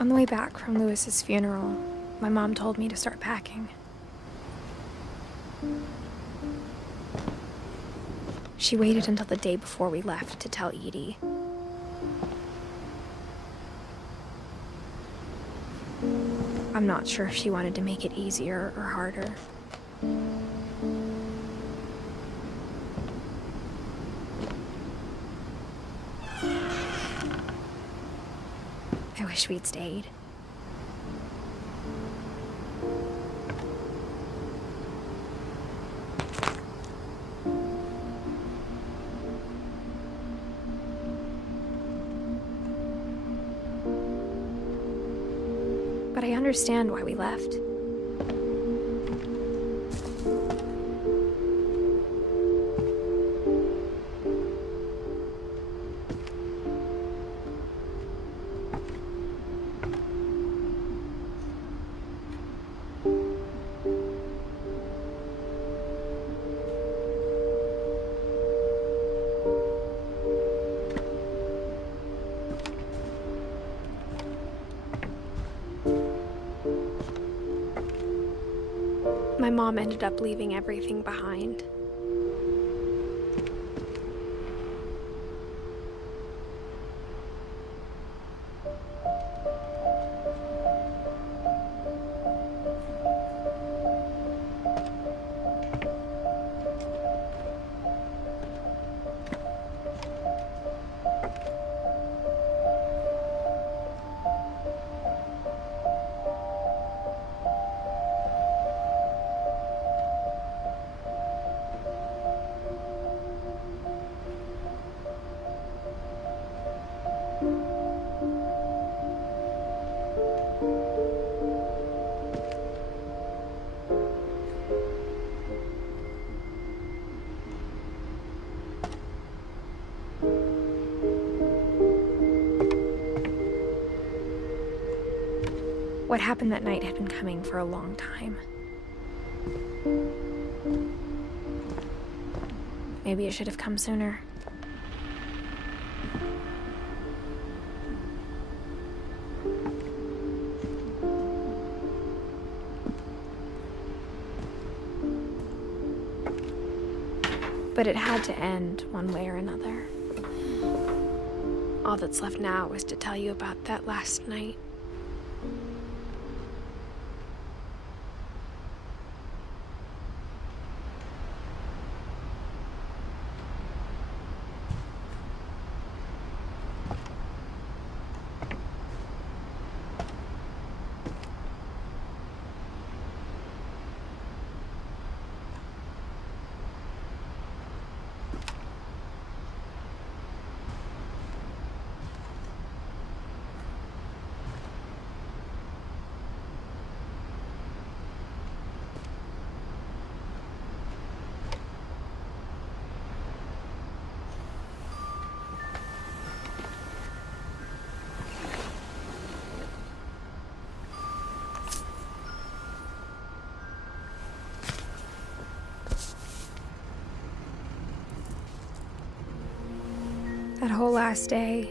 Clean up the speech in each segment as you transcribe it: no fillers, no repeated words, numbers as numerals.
On the way back from Lewis's funeral, my mom told me to start packing. She waited until the day before we left to tell Edie. I'm not sure if she wanted to make it easier or harder. I wish we'd stayed. But I understand why we left. My mom ended up leaving everything behind. What happened that night had been coming for a long time. Maybe it should have come sooner. But it had to end one way or another. All that's left now is to tell you about that last night. That whole last day,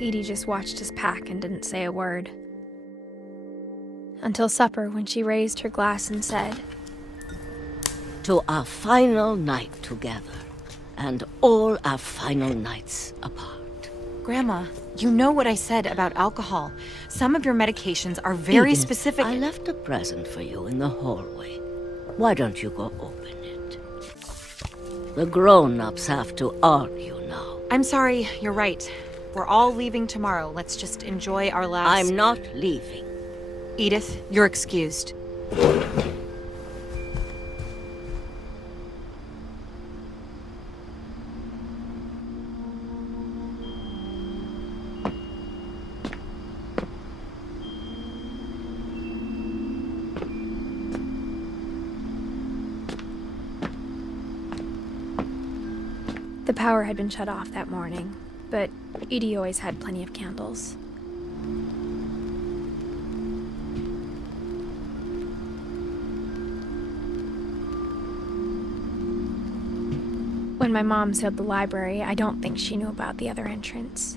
Edie just watched us pack and didn't say a word. Until supper, when she raised her glass and said, "To our final night together, and all our final nights apart." Grandma, you know what I said about alcohol. Some of your medications are very Edith, specific. I left a present for you in the hallway. Why don't you go open it? The grown-ups have to argue now. I'm sorry, you're right. We're all leaving tomorrow. Let's just enjoy our last... I'm not leaving. Edith, you're excused. The power had been shut off that morning, but Edie always had plenty of candles. When my mom sealed the library, I don't think she knew about the other entrance.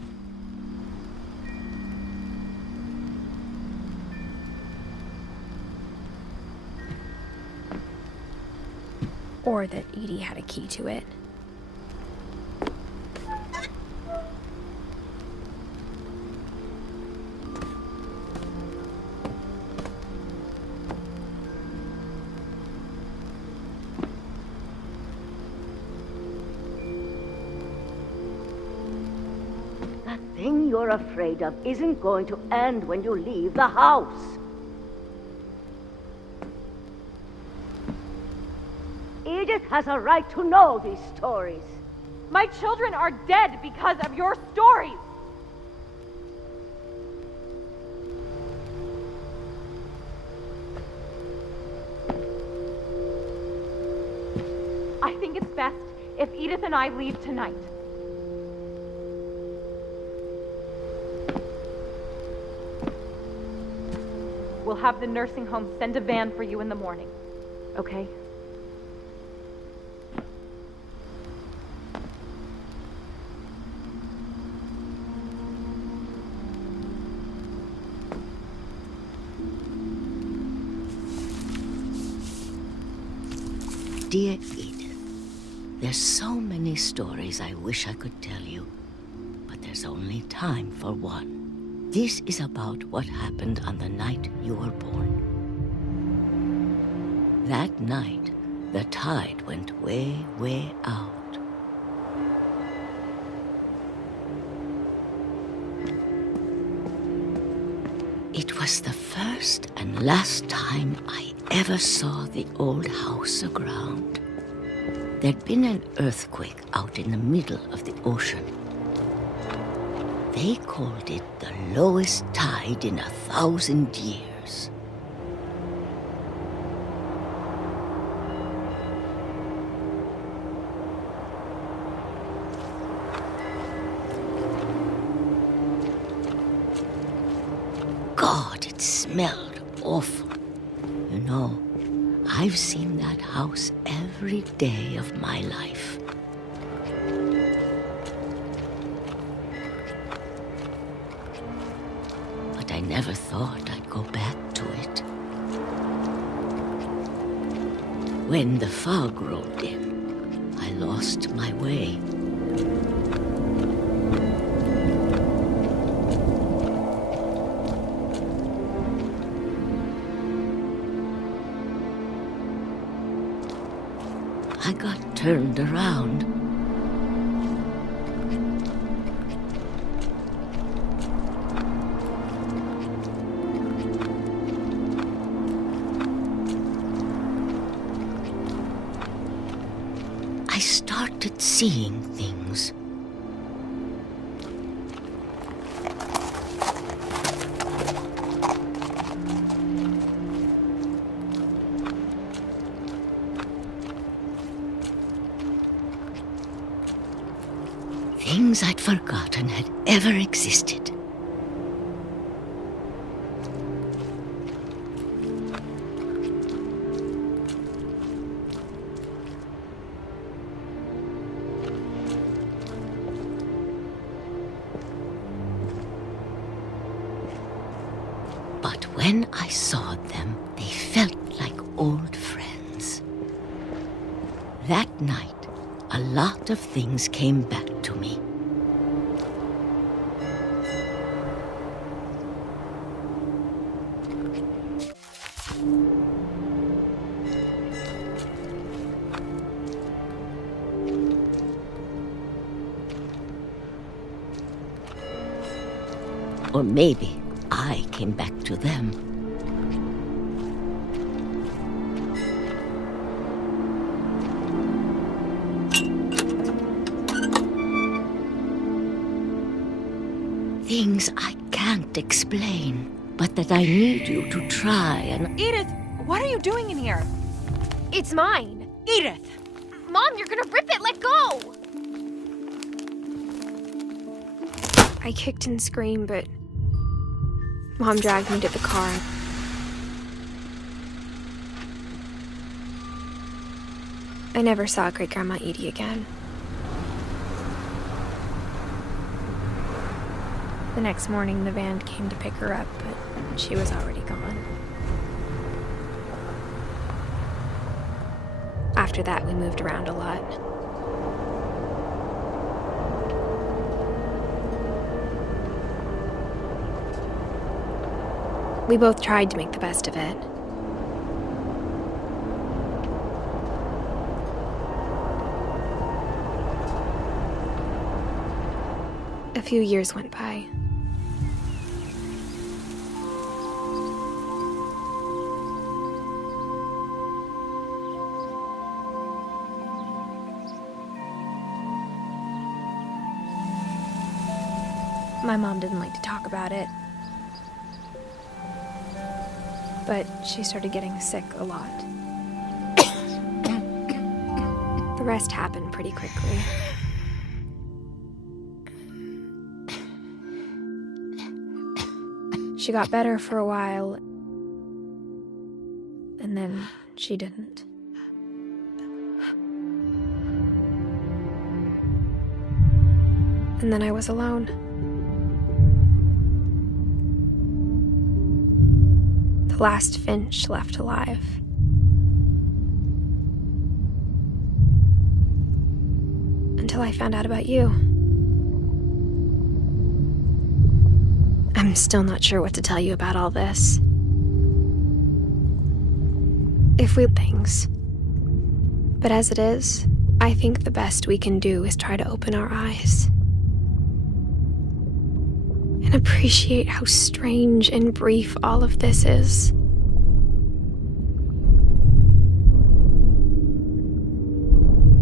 Or that Edie had a key to it. That thing you're afraid of isn't going to end when you leave the house. Edith has a right to know these stories. My children are dead because of your stories! I think it's best if Edith and I leave tonight. We'll have the nursing home send a van for you in the morning, okay? Dear Edith, there's so many stories I wish I could tell you, but there's only time for one. This is about what happened on the night you were born. That night, the tide went way, way out. It was the first and last time I ever saw the old house aground. There'd been an earthquake out in the middle of the ocean. They called it the lowest tide in 1,000 years. God, it smelled awful. You know, I've seen that house every day of my life. But I never thought I'd go back to it. When the fog rolled in, I lost my way. I got turned around. I started seeing things. Things I'd forgotten had ever existed. But when I saw them, they felt like old friends. That night, a lot of things came back to me. Or maybe I came back to them. Things I can't explain, but that I need you to try and... Edith, what are you doing in here? It's mine! Edith! Mom, you're gonna rip it! Let go! I kicked and screamed, but Mom dragged me to the car. I never saw Great-Grandma Edie again. The next morning, the van came to pick her up, but she was already gone. After After that, we moved around a lot. We both tried to make the best of it. A few years went by. My mom didn't like to talk about it, but she started getting sick a lot. The rest happened pretty quickly. She got better for a while, and then she didn't. And then I was alone. The last Finch left alive. Until I found out about you. I'm still not sure what to tell you about all this. If we things. But as it is, I think the best we can do is try to open our eyes. And appreciate how strange and brief all of this is.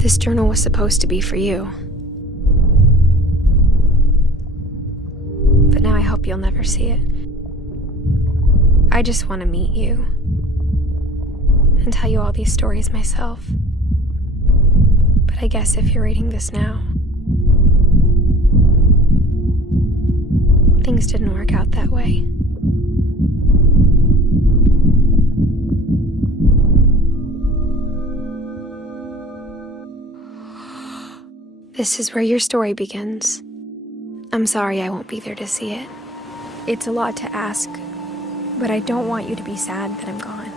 This journal was supposed to be for you. But now I hope you'll never see it. I just want to meet you and tell you all these stories myself. But I guess if you're reading this now, things didn't work out that way. This is where your story begins. I'm sorry I won't be there to see it. It's a lot to ask, but I don't want you to be sad that I'm gone.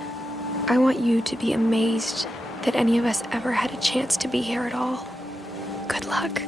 I want you to be amazed that any of us ever had a chance to be here at all. Good luck.